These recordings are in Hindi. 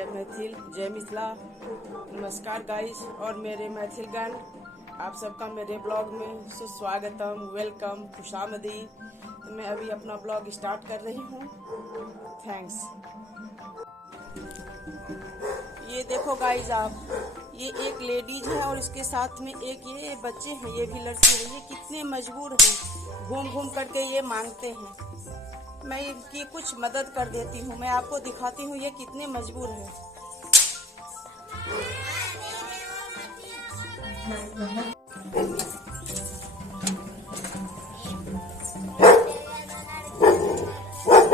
जय मैथिल, जय मिथिला। नमस्कार गाइस और मेरे मैथिलगण, आप सबका मेरे ब्लॉग में सुस्वागतम, वेलकम, खुशामदी। तो मैं अभी अपना ब्लॉग स्टार्ट कर रही हूँ। थैंक्स। ये देखो गाइस, आप ये एक लेडीज है और इसके साथ में एक ये बच्चे हैं, ये भी लड़की है। ये कितने मजबूर हैं, घूम घूम करके ये मांगते हैं। मैं इनकी कुछ मदद कर देती हूँ। मैं आपको दिखाती हूँ ये कितने मजबूर हैं।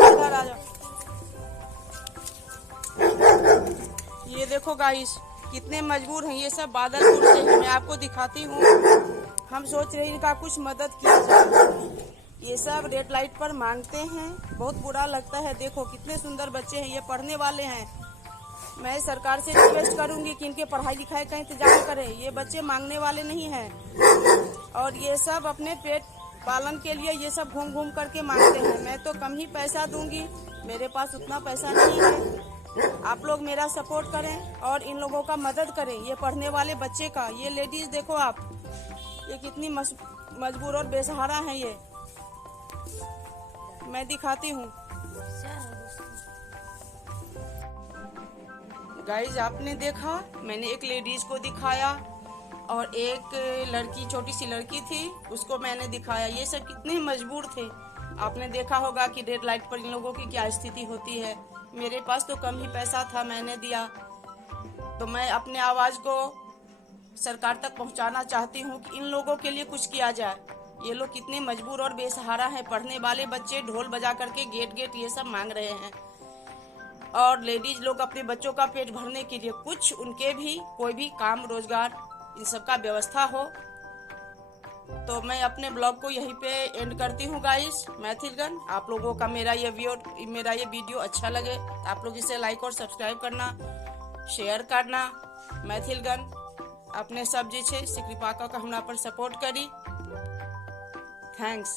इधर आ जाओ। ये देखो गाइस, कितने मजबूर हैं। ये सब बादलपुर से हैं। मैं आपको दिखाती हूँ। हम सोच रहे हैं इनका कुछ मदद किया जाए। ये सब रेड लाइट पर मांगते हैं, बहुत बुरा लगता है। देखो कितने सुंदर बच्चे हैं, ये पढ़ने वाले हैं। मैं सरकार से रिक्वेस्ट करूंगी कि इनके पढ़ाई लिखाई का इंतजाम करें। ये बच्चे मांगने वाले नहीं हैं और ये सब अपने पेट पालन के लिए ये सब घूम घूम करके मांगते हैं। मैं तो कम ही पैसा दूंगी, मेरे पास उतना पैसा नहीं है। आप लोग मेरा सपोर्ट करें और इन लोगों का मदद करें, ये पढ़ने वाले बच्चे का। ये लेडीज देखो आप, ये कितनी मजबूर और बेसहारा हैं। ये मैं दिखाती हूँ गाइज। आपने देखा, मैंने एक लेडीज को दिखाया और एक लड़की, छोटी सी लड़की थी, उसको मैंने दिखाया। ये सब कितने मजबूर थे। आपने देखा होगा कि रेड लाइट पर इन लोगों की क्या स्थिति होती है। मेरे पास तो कम ही पैसा था, मैंने दिया। तो मैं अपने आवाज को सरकार तक पहुंचाना चाहती हूँ कि इन लोगों के लिए कुछ किया जाए। ये लोग कितने मजबूर और बेसहारा हैं। पढ़ने वाले बच्चे ढोल बजा करके गेट गेट ये सब मांग रहे हैं और लेडीज लोग अपने बच्चों का पेट भरने के लिए कुछ उनके भी कोई भी काम रोजगार इन सब का व्यवस्था हो। तो मैं अपने ब्लॉग को यहीं पे एंड करती हूँ गाइस। मैथिलगण, आप लोगों का मेरा ये वीडियो अच्छा लगे तो आप लोग इसे लाइक और सब्सक्राइब करना, शेयर करना। मैथिलगण, अपने सब जे छे से कृपा क के हमरा पर सपोर्ट करी। थैंक्स।